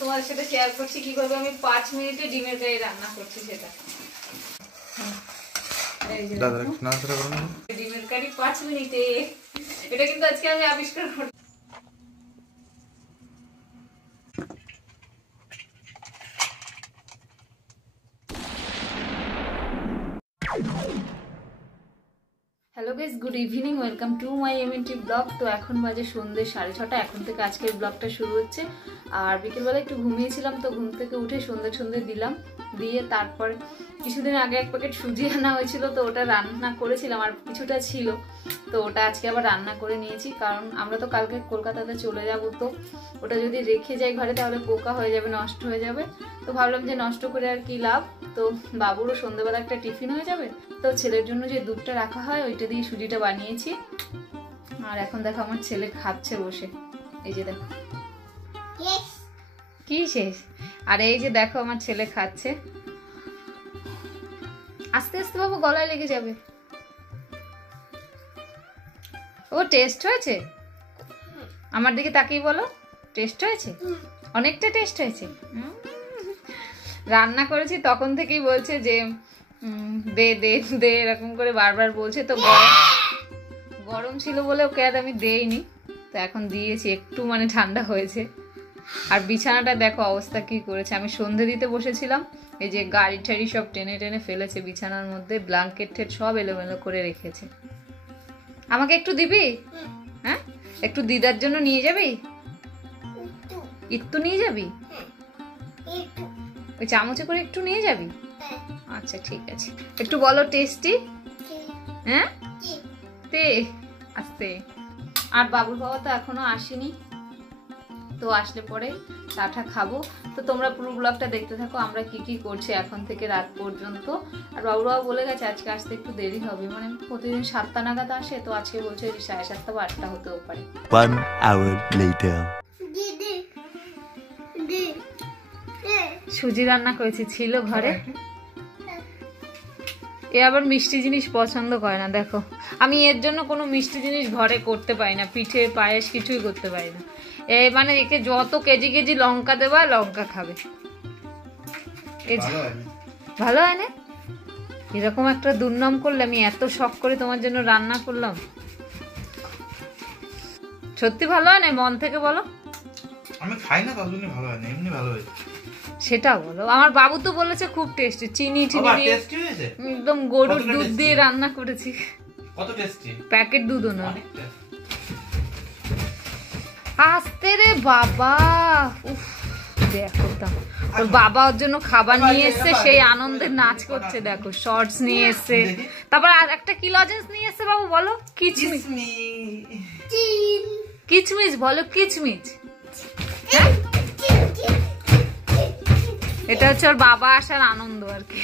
তোমাদের সাথে শেয়ার করছি কি করবে আমি 5 মিনিটে ডিমের কারি রান্না করছি সেটা। ডিমের কারি 5 মিনিটে, এটা কিন্তু আজকে আমি আবিষ্কার করছি। Hello guys, good evening, welcome to my MNT blog. তো এখন বাজে সন্ধ্যে 6:30, এখন থেকে আজকের ব্লগটা শুরু হচ্ছে। আর বিকেলবেলা একটু ঘুমিয়েছিলাম, তো ঘুম থেকে উঠে সন্ধ্যে দিলাম, দিয়ে তারপর কিছুদিন আগে এক প্যাকেট সুজি আনা হয়েছিল, তো ওটা রান্না করেছিলাম আর কিছুটা ছিল, তো ওটা আজকে আবার রান্না করে নিয়েছি। কারণ আমরা তো কালকে কলকাতাতে চলে যাব, তো ওটা যদি রেখে যাই ঘরে তাহলে পোকা হয়ে যাবে, নষ্ট হয়ে যাবে। তো ভাবলাম যে নষ্ট করে আর কি লাভ, তো বাবুরও সন্ধ্যেবেলা একটা টিফিন হয়ে যাবে। তো ছেলের জন্য যে দুধটা রাখা হয় ওইটা দিয়ে সুজিটা বানিয়েছি। আর এখন দেখো আমার ছেলে খাচ্ছে বসে, এই যে দেখো কি শেষ। আর এই যে দেখো আমার ছেলে খাচ্ছে, আস্তে আস্তে বাবু গলায় লেগে যাবে। ও টেস্ট হয়েছে? আমার দিকে তাকিয়ে বলো, টেস্ট হয়েছে? অনেকটা টেস্ট হয়েছে। রান্না করেছি তখন থেকেই বলছে যে দে দে দে এরকম করে বারবার বলছে। তো গরম ছিল বলে ওকে আর আমি দেইনি, তো এখন দিয়েছি, একটু মানে ঠান্ডা হয়েছে। আর বিছানাটা দেখো অবস্থা কি করেছে। আমি সন্ধে দিতে বসেছিলাম, এই যে গাড়ি ঠাড়ি সব টেনে টেনে ফেলেছে বিছানার মধ্যে, ব্ল্যাঙ্কেট ঠেট সব এলোমেলো করে রেখেছে। আমাকে একটু দিবি? হ্যাঁ, একটু দিদার জন্য নিয়ে যাবি? একটু নিয়ে যাবি? ওই চামচে করে একটু নিয়ে যাবি? আচ্ছা ঠিক আছে। একটু বলো টেস্টি। হ্যাঁ তে আস্তে। আর বাবুর বাবা তো এখনো আসেনি, তো আসলে পরে চাটা খাবো। তো তোমরা পুরো ব্লগটা দেখতে থাকো আমরা কি কি করছি এখন থেকে রাত পর্যন্ত। আর বাবুর বাবা বলে গেছে আজকে আসতে একটু দেরি হবে, মানে প্রতিদিন 7টা নাগাদ আসে, তো আজকে বলছে 7:30 বা 8টা হতেও পারে। 1 hour later. সুজি রান্না করেছি, ছিল ঘরে। এ আবার মিষ্টি জিনিস পছন্দ করে না, দেখো আমি এর জন্য কোনো মিষ্টি জিনিস ঘরে করতে পারি না, পিঠে পায়েস কিছুই করতে পারি না। মানে একে যত কেজি কেজি লঙ্কা দেবা লঙ্কা খাবে। ভালো হয় না? এরকম একটা দুর্নাম করলে, আমি এত শখ করে তোমার জন্য রান্না করলাম, সত্যি ভালো হয় না? মন থেকে বলো। আমি খাই না তার জন্য ভালো হয় না, এমনি ভালো হয়েছে। সেটা বলো। আমার বাবু তো বলেছে খুব টেস্টি, চিনি টিনি দিয়ে একদম গরুর দুধ দিয়ে রান্না করেছি। কত টেস্টি? প্যাকেট দুধও না। আস্তে রে বাবা, উফ দেখো তা ওর বাবা ওর জন্য খাবার নিয়ে এসছে, সেই আনন্দে নাচ করছে দেখো, শর্টস নিয়ে এসছে, তারপর আর একটা কি লজেন্স নিয়ে এসছে বাবু বলো? কিচমিচ। কিচমিচ বলো, কিচমিচ। এটা হচ্ছে ওর বাবা আসার আনন্দ আর কি।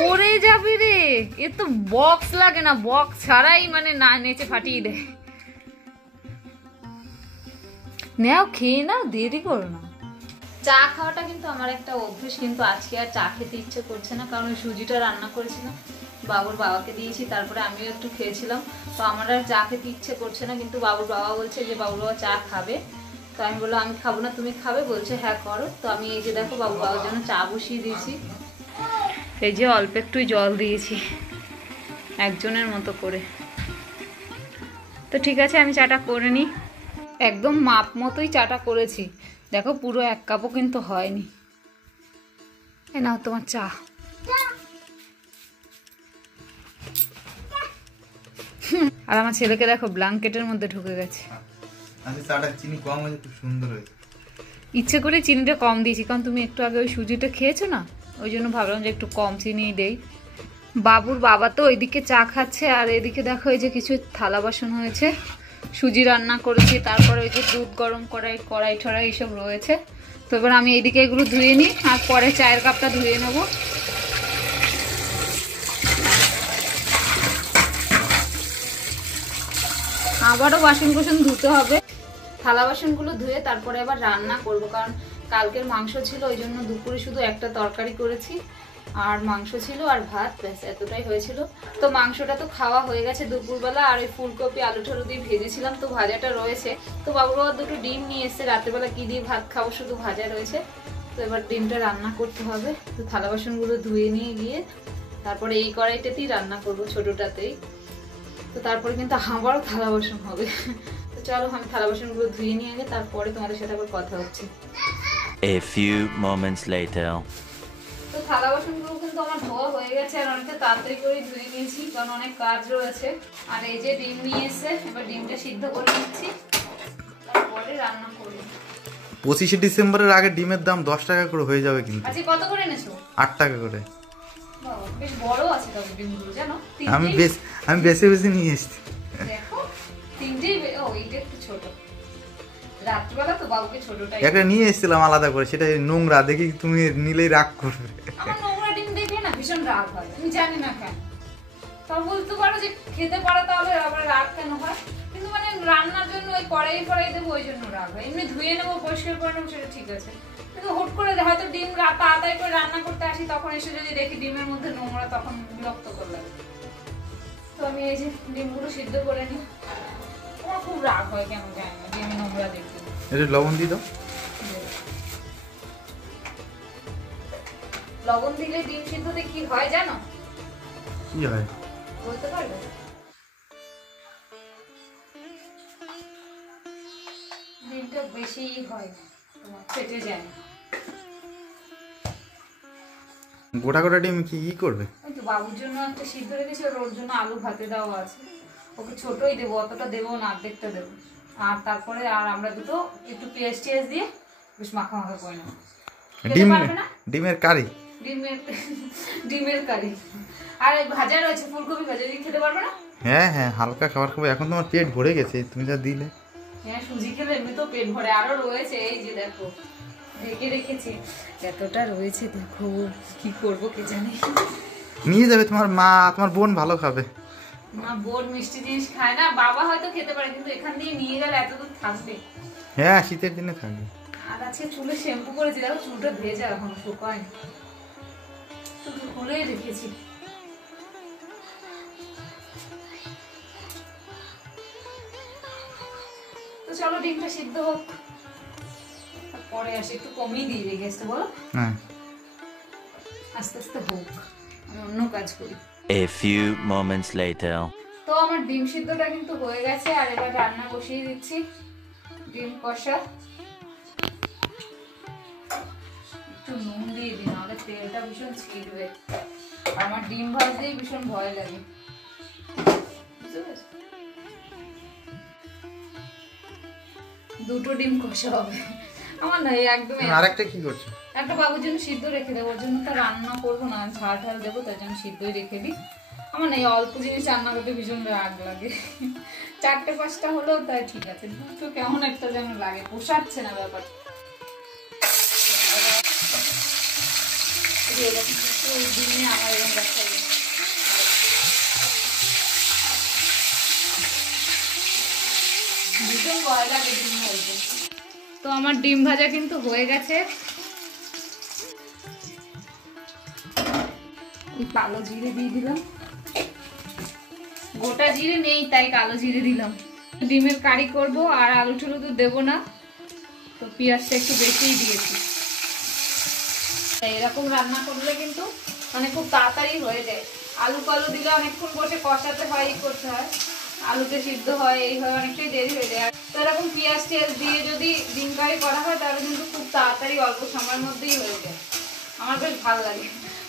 পড়ে যাবি রে, এ তো বক্স লাগে না, বক্স ছাড়াই মানে না নেচে ফাটিয়ে দেয়। নাও খেয়ে নাও, দেরি করো না। চা খাওয়াটা কিন্তু আমার একটা অভ্যেস, কিন্তু আজকে আর চা খেতে ইচ্ছে করছে না, কারণ ওই সুজিটা রান্না করেছিলাম, বাবুর বাবাকে দিয়েছি, তারপরে আমিও একটু খেয়েছিলাম, তো আমার আর চা খেতে ইচ্ছে করছে না। কিন্তু বাবুর বাবা বলছে যে বাবুর বাবা চা খাবে, তো আমি বললাম আমি খাবো না, তুমি খাবে? বলছে হ্যাঁ করো। তো আমি এই যে দেখো বাবু বাবার জন্য চা বসিয়ে দিয়েছি, এই যে অল্প একটুই জল দিয়েছি একজনের মতো করে। তো ঠিক আছে আমি চাটা করে নিই, একদম মাপ মতোই চাটা করেছি, দেখো পুরো 1 কাপও কিন্তু হয়নি। এ নাও তোমার চা। আর আমার ছেলেকে দেখো ব্ল্যাঙ্কেটের মধ্যে ঢুকে গেছে। চাটা চিনি কম হয়েছে, খুব সুন্দর হয়েছে। ইচ্ছে করে চিনিটা কম দিয়েছি, কারণ তুমি একটু আগে ওই সুজিটা খেয়েছো না, ওই জন্য ভাবলাম যে একটু কম চিনি দেই। বাবুর বাবা তো ওইদিকে চা খাচ্ছে, আর এদিকে দেখো এই যে কিছু থালা বাসন হয়েছে, সুজি রান্না করেছি, তারপরে ওই যে দুধ গরম কড়াই ঠড়াই এইসব রয়েছে। তো এবার আমি এইদিকে এগুলো ধুয়ে নিই, আর পরে চায়ের কাপটা ধুয়ে নেবো। আবারও বাসন কোসন ধুতে হবে, থালা বাসনগুলো ধুয়ে তারপরে আবার রান্না করব, কারণ কালকের মাংস ছিল, ওই জন্য দুপুরে শুধু একটা তরকারি করেছি। আর মাংস ছিল আর ভাত, ব্যাস এতটাই হয়েছিল। তো মাংসটা তো খাওয়া হয়ে গেছে দুপুরবেলা, আর ওই ফুলকপি আলু ঠালু দিয়ে ভেজেছিলাম, তো ভাজাটা রয়েছে। তো বাবুর বাবা দুটো ডিম নিয়ে এসছে, রাত্রেবেলা কি দিয়ে ভাত খাবো, শুধু ভাজা রয়েছে। তো এবার ডিমটা রান্না করতে হবে। তো থালা বাসনগুলো ধুয়ে নিয়ে গিয়ে তারপরে এই কড়াইটাতেই রান্না করবো, ছোটোটাতেই। তো তারপরে কিন্তু আবারও থালা বাসন হবে। তো চলো আমি থালা বাসনগুলো ধুয়ে নিয়ে আগে, তারপরে তোমাদের সাথে আবার কথা হচ্ছে। A few moments later. তো থালা বাসনগুলো কিন্তু আমার ধোয়া হয়ে গেছে, আর অনেকটা তাড়াতাড়ি করে ধুয়ে নিয়েছি, কারণ অনেক কাজ রয়েছে। আর এই যে ডিম নিয়ে এসে এবার ডিমটা সিদ্ধ করে নিচ্ছি, তারপরে রান্না করবো। 25শে ডিসেম্বরের আগে ডিমের দাম 10 টাকা করে হয়ে যাবে কিন্তু। আজকে কত করে এনেছো? 8 টাকা করে। বাবা বেশ বড় আছে তবে ডিমগুলো, জানো? আমি বেশি বেশি নিয়ে এসেছি। দেখো তিনটেই, ও এইটা একটু ছোট, রাত্রিবেলা তো বাবুকে ছোটটাই একটা নিয়ে এসেছিলাম আলাদা করে, সেটা নোংরা, দেখি তুমি নিলেই রাগ করবে। আমার নোংরা ডিম দেখে না ভীষণ রাগ হয়, আমি জানি না কেন। তাও বলতে পারো যে খেতে পারো, তাহলে আবার রাগ কেন হয়? কিন্তু মানে রান্নার জন্য ওই কড়াই দেবো, ওই জন্য রাগ হয়। এমনি ধুয়ে নেবো, পরিষ্কার করে নেবো, সেটা ঠিক আছে। কিন্তু হুট করে হয়তো ডিম তাড়াতাড়ি করে রান্না করতে আসি, তখন এসে যদি দেখি ডিমের মধ্যে নোংরা, তখন বিরক্ত করে লাগে। তো আমি এই যে ডিমগুলো সিদ্ধ করে নিই। আমার খুব রাগ হয় কেন জানি না, ডিমে নোংরা দেখতে। এটা লবণ দিয়ে দাও। লবণ দিলে ডিম সিদ্ধতে কি হয় জানো? কি হয় বলতে পারবে? ডিমটা বেশি হয়, তোমার ফেটে যায় না। গোটা গোটা ডিম কি করবে? ওই তো বাবুর জন্য একটা সিদ্ধ রেখেছি, ওর জন্য আলু ভাতে দেওয়া আছে। ওকে ছোটই দেবো, অতটা দেবো না, অর্ধেকটা দেবো। আর তারপরে আর আমরা দুটো একটু পেঁয়াজ টিয়াজ দিয়ে বেশ মাখা মাখা করে নেবো। ডিমের কারি। ডিমের কারি। আর ভাজা রয়েছে, ফুলকপি ভাজা, দিয়ে খেতে পারবে না? হ্যাঁ হ্যাঁ, হালকা খাবার খাবো, এখন তোমার পেট ভরে গেছে তুমি যা দিলে। হ্যাঁ, সুজি খেলে এমনি তো পেট ভরে। আরো রয়েছে, এই যে দেখো ঢেকে রেখেছি, এতটা রয়েছে। দেখো কি করবো কে জানে। নিয়ে যাবে তোমার মা, তোমার বোন ভালো খাবে। না, বোন মিষ্টি জিনিস খায় না, বাবা হয়তো খেতে পারে, কিন্তু এখান দিয়ে নিয়ে গেলে এত দূর থাকবে। হ্যাঁ, শীতের দিনে থাকবে। আর আজকে চুলে শ্যাম্পু করেছি, দেখো চুলটা ভেজা, এখন শুকায়নি, শুধু খুলেই রেখেছি। তো চলো ডিমটা সিদ্ধ হোক, পরে আসে। একটু কমিয়ে দিয়ে দিই গ্যাসটা, বলো? হ্যাঁ, আস্তে আস্তে হোক, আমি অন্য কাজ করি। A few moments later. তো আমার ডিম সিদ্ধটা কিন্তু হয়ে গেছে, আর এবার রান্না বসিয়ে দিচ্ছি। ডিম কষা, একটু নুন দিয়ে দিই, নাহলে তেলটা ভীষণ ছিটবে। আর আমার ডিম ভাজতেই ভীষণ ভয় লাগে, বুঝতে পেরেছো? দুটো ডিম কষা হবে আমার, না একদম। আরেকটা কি করছো? একটা বাবুর জন্য সিদ্ধ রেখে দেবো, ওর জন্য তো রান্না করবো না, ঝাল ঝাল দেবো, তার জন্য সিদ্ধই রেখে দিই। আমার না এই অল্প জিনিস রান্না করতে ভীষণ রাগ লাগে। 4-5টা হলেও তাই ঠিক আছে, দুটো কেমন একটা যেন লাগে, পোষাচ্ছে না ব্যাপারটা। আমার এরকম দেখা ভীষণ ভয় লাগে ডিম ভাজতে। তো আমার ডিম ভাজা কিন্তু হয়ে গেছে। কালো জিরে দিয়ে দিলাম, গোটা জিরে নেই তাই কালো জিরে দিলাম। ডিমের কারি করব, আর আলু টুলু তো দেবো না, তো পেঁয়াজটা একটু বেশিই দিয়েছি। এরকম রান্না করলে কিন্তু মানে খুব তাড়াতাড়ি হয়ে যায়। আলু পালু দিলে অনেকক্ষণ বসে কষাতে হয়, করতে হয়, আলুতে সিদ্ধ হয়, এই হয়, অনেকটাই দেরি হয়ে যায়। তো এরকম পেঁয়াজ টেয়াজ দিয়ে যদি ডিম কারি করা হয়, তাহলে কিন্তু খুব তাড়াতাড়ি অল্প সময়ের মধ্যেই হয়ে যায়। আমার বেশ ভালো লাগে,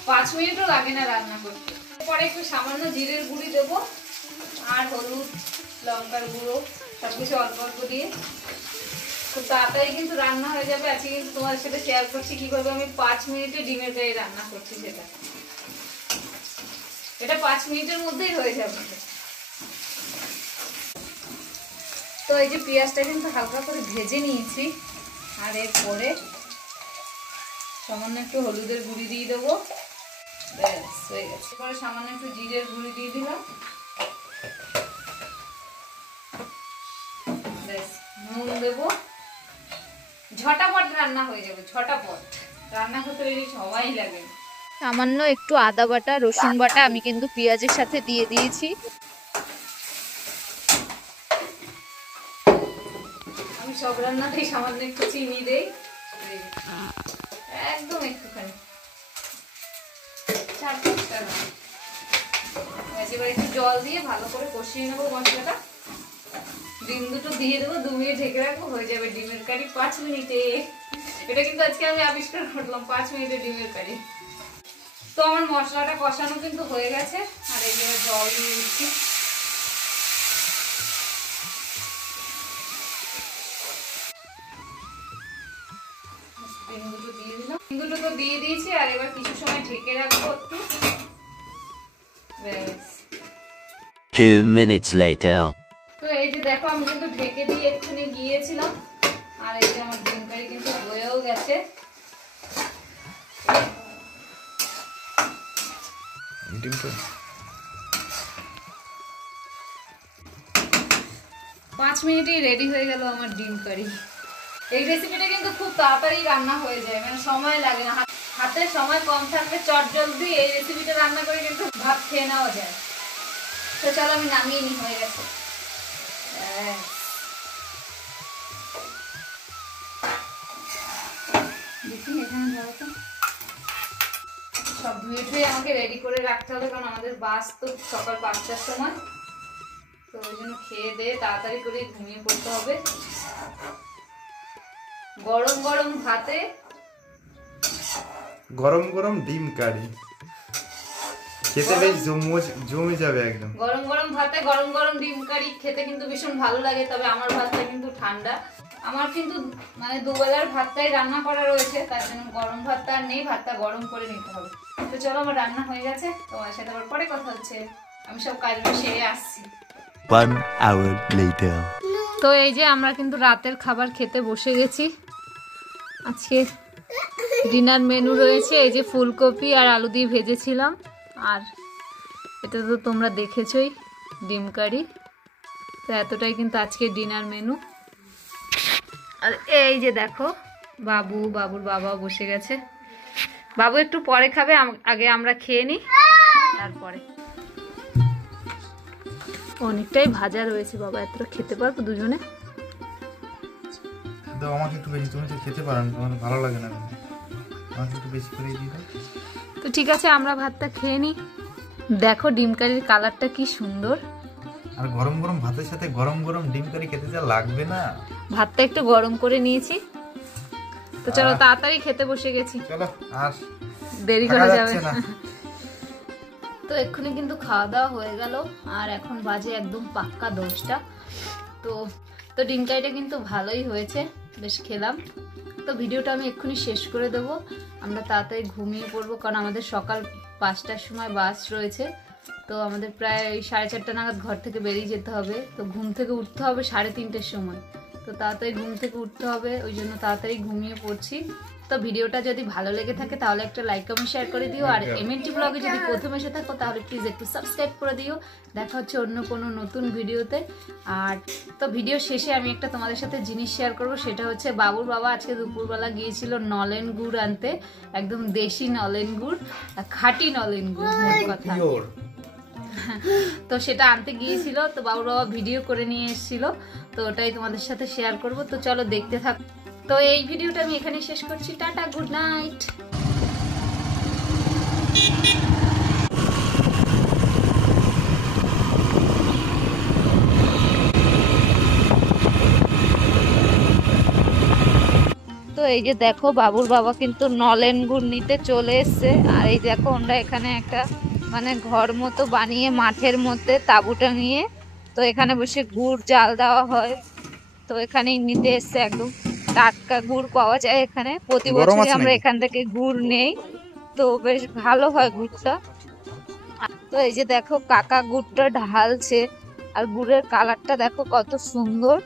5 মিনিটও লাগে না রান্না করতে। পরে একটু সামান্য জিরের গুঁড়ি দেবো, আর হলুদ, লঙ্কার গুঁড়ো, সবকিছু অল্প অল্প দিয়ে খুব তাড়াতাড়ি কিন্তু রান্না হয়ে যাবে। আজকে কিন্তু তোমাদের সাথে শেয়ার করছি কিভাবে আমি 5 মিনিটে ডিমের কারি রান্না করছি, এটা 5 মিনিটের মধ্যেই হয়ে যাবে। তো এই যে পেঁয়াজটা কিন্তু হালকা করে ভেজে নিয়েছি, আর এরপরে সামান্য একটু হলুদের গুঁড়ি দিয়ে দেবো, ব্যাস হয়ে গেছে। এরপরে সামান্য একটু জিরের গুঁড়ি দিয়ে দিলাম, ব্যাস নুন দেবো। ঝটাপট রান্না হয়ে যাবে, ঝটাপট রান্না করতে বেশি সময় লাগে। সামান্য একটু আদা বাটা, রসুন বাটা আমি কিন্তু পেঁয়াজের সাথে দিয়ে দিয়েছি। আমি সব রান্নাতেই সামান্য একটু চিনি দেই, একদম একটুখানি, 4-5টা। এবার একটু জল দিয়ে ভালো করে কষিয়ে নেবো মশলাটা। ডিম দুটো দিয়ে দেবো, 2 মিনিট ঢেকে রাখবো, হয়ে যাবে ডিমের কারি 5 মিনিটে। এটা কিন্তু আজকে আমি আবিষ্কার করলাম, 5 মিনিটে ডিমের কারি। তো আমার মশলাটা কষানো কিন্তু হয়ে গেছে, আর এই জায়গায় জল দিয়ে দিচ্ছি। ডিম দুটো দিয়ে দিলাম, ডিম দুটো তো দিয়ে দিয়েছি, আর এবার কিছু সময় ঢেকে রাখবো একটু। ব্যাস। 2 minutes later. তো এই যে দেখো আমি কিন্তু ঢেকে দিয়ে এক্ষুনি গিয়েছিলাম, আর এই যে আমার ডিম কারি কিন্তু হয়েও গেছে। ডিমটা 5 মিনিটেই রেডি হয়ে গেল আমার ডিম কারি। এই রেসিপিটা কিন্তু খুব তাড়াতাড়ি রান্না হয়ে যায়, মানে সময় লাগে না। হাতে সময় কম থাকলে চটজলদি এই রেসিপিটা রান্না করে কিন্তু ভাত খেয়ে নেওয়া যায়। তো চলো আমি নামিয়ে নি, হয়ে গেছে। দেখি এখানে ধরো তো, সব ধুয়ে ধুয়ে আমাকে রেডি করে রাখতে হবে, কারণ আমাদের বাস তো সকাল 5টার সময়। তো ওই জন্য খেয়ে দিয়ে তাড়াতাড়ি করে ঘুমিয়ে পড়তে হবে। গরম গরম ভাতে গরম গরম ডিম কারি খেতে বেশ জমে যাবে একদম। গরম গরম ভাতে গরম গরম ডিম কারি খেতে কিন্তু ভীষণ ভালো লাগে। তবে আমার ভাতটা কিন্তু ঠান্ডা, আমার কিন্তু মানে দুবেলার ভাতটাই রান্না করা রয়েছে, তার জন্য গরম ভাতটা আর নেই, ভাতটা গরম করে নিতে হবে। তো চলো আমার রান্না হয়ে গেছে, তোমার সাথে আবার পরে কথা হচ্ছে। আমি সব কাজগুলো সেরে আসছি। 1 hour later. তো এই যে আমরা কিন্তু রাতের খাবার খেতে বসে গেছি। আজকে ডিনার মেনু রয়েছে এই যে ফুলকপি আর আলু দিয়ে ভেজেছিলাম, আর এটা তো তোমরা দেখেছোই, ডিম কারি। তো এতটাই কিন্তু আজকে ডিনার মেনু। আর এই যে দেখো বাবুর বাবা বসে গেছে। বাবু একটু পরে খাবে, আগে আমরা খেয়ে নিই তারপরে। অনেকটাই ভাজা রয়েছে বাবা, এতটা খেতে পারবো দুজনে? দাও আমাকে একটু বেশি, তুমি তো খেতে পারো না, তোমার ভালো লাগে না, আমাকে একটু বেশি করে দিয়ে দাও। তো ঠিক আছে, আমরা ভাতটা খেয়ে নিই। দেখো ডিম কারির কালারটা কি সুন্দর, আর গরম গরম ভাতের সাথে গরম গরম ডিম কারি খেতে যা লাগবে না। ভাতটা একটু গরম করে নিয়েছি। তো চলো তাড়াতাড়ি খেতে বসে গেছি, চলো আর দেরি করে যাবে। তো এক্ষুনি কিন্তু খাওয়া দাওয়া হয়ে গেল, আর এখন বাজে একদম পাক্কা 10টা। তো ডিম কারিটা কিন্তু ভালোই হয়েছে, বেশ খেলাম। তো ভিডিওটা আমি এক্ষুনি শেষ করে দেবো, আমরা তাড়াতাড়ি ঘুমিয়ে পড়বো, কারণ আমাদের সকাল 5টার সময় বাস রয়েছে। তো আমাদের প্রায় 4:30 নাগাদ ঘর থেকে বেরিয়ে যেতে হবে। তো ঘুম থেকে উঠতে হবে 3:30টার সময়। তো তাড়াতাড়ি ঘুম থেকে উঠতে হবে, ওই জন্য তাড়াতাড়ি ঘুমিয়ে পড়ছি। তো ভিডিওটা যদি ভালো লেগে থাকে তাহলে একটা লাইক কমেন্ট শেয়ার করে দিও, আর এমএনটি ব্লগে যদি প্রথম এসে থাকো তাহলে প্লিজ একটু সাবস্ক্রাইব করে দিও। দেখা হচ্ছে অন্য কোনো নতুন ভিডিওতে। আর তো ভিডিও শেষে আমি একটা তোমাদের সাথে জিনিস শেয়ার করব, সেটা হচ্ছে বাবুর বাবা আজকে দুপুরবেলা গিয়েছিল নলেন গুড় আনতে, একদম দেশি নলেন গুড়, খাঁটি নলেন গুড় কথা। তো সেটা আনতে গিয়েছিল, তো বাবুর বাবা ভিডিও করে নিয়ে এসেছিল, তো ওটাই তোমাদের সাথে শেয়ার করব। তো চলো দেখতে থাক। তো এই ভিডিওটা আমি এখানে শেষ করছি, টাটা, গুড নাইট। তো এই যে দেখো বাবুর বাবা কিন্তু নলেন গুড় নিতে চলে এসছে, আর এই দেখো আমরা এখানে একটা মানে ঘর মতো বানিয়ে মাঠের মধ্যে তাঁবু টাঙিয়ে, তো এখানে বসে গুড় জাল দেওয়া হয়। তো এখানেই নিতে এসছে, একদম টাটকা গুড় পাওয়া যায় এখানে। প্রতি বছরই আমরা এখান থেকে গুড় নেই, তো বেশ ভালো হয় গুড়টা। তো এই যে দেখো কাকা গুড়টা ঢালছে, আর গুড়ের কালারটা দেখো কত সুন্দর,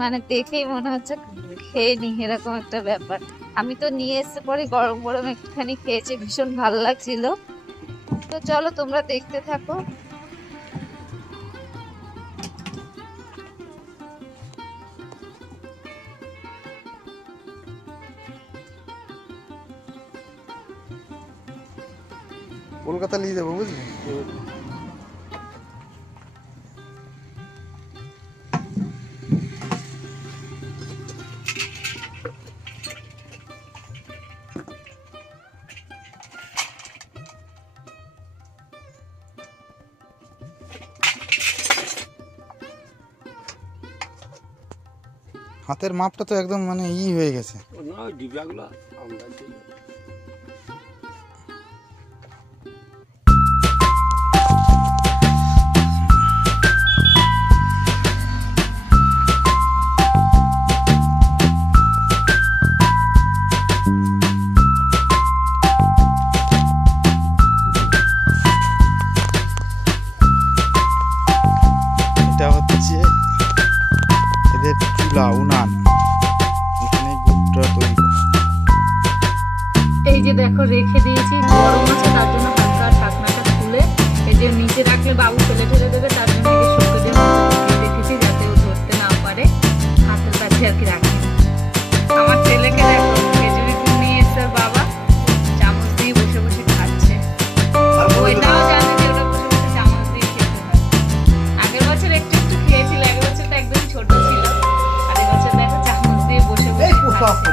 মানে দেখেই মনে হচ্ছে খেয়ে নি এরকম একটা ব্যাপার। আমি তো নিয়ে এসে পরে গরম গরম একটুখানি খেয়েছি, ভীষণ ভালো লাগছিল। তো চলো তোমরা দেখতে থাকো। কলকাতা নিয়ে যাবো বুঝলি। হাতের মাপটা তো একদম মানে হয়ে গেছে। এটা হচ্ছে এদের চুলা, উনান, এখানে গুড়টা তৈরি করে। এই যে দেখো রেখে দিয়েছি, গরম আছে তার জন্য হালকা ঢাকনাটা খুলে এই যে নিচে রাখলে বাবু ফেলে ঠেলে দেবে, তার জন্য এই যে শুকো দিয়ে রেখেছি যাতে ও ধরতে না পারে, হাতের কাছে আর কি রাখি। আমার ছেলেকে দেখো খেজুরি গুড় নিয়ে এসছে ওর বাবা, চামচ দিয়ে বসে বসে খাচ্ছে। ওইটাও জানে যে ওটা বসে বসে চামচ দিয়ে খেতে হয়। আগের বছর একটু একটু খেয়েছিল, আগের বছর তো একদম ছোট ছিল, আর এই বছর দেখো চামচ দিয়ে বসে বসে খাচ্ছে।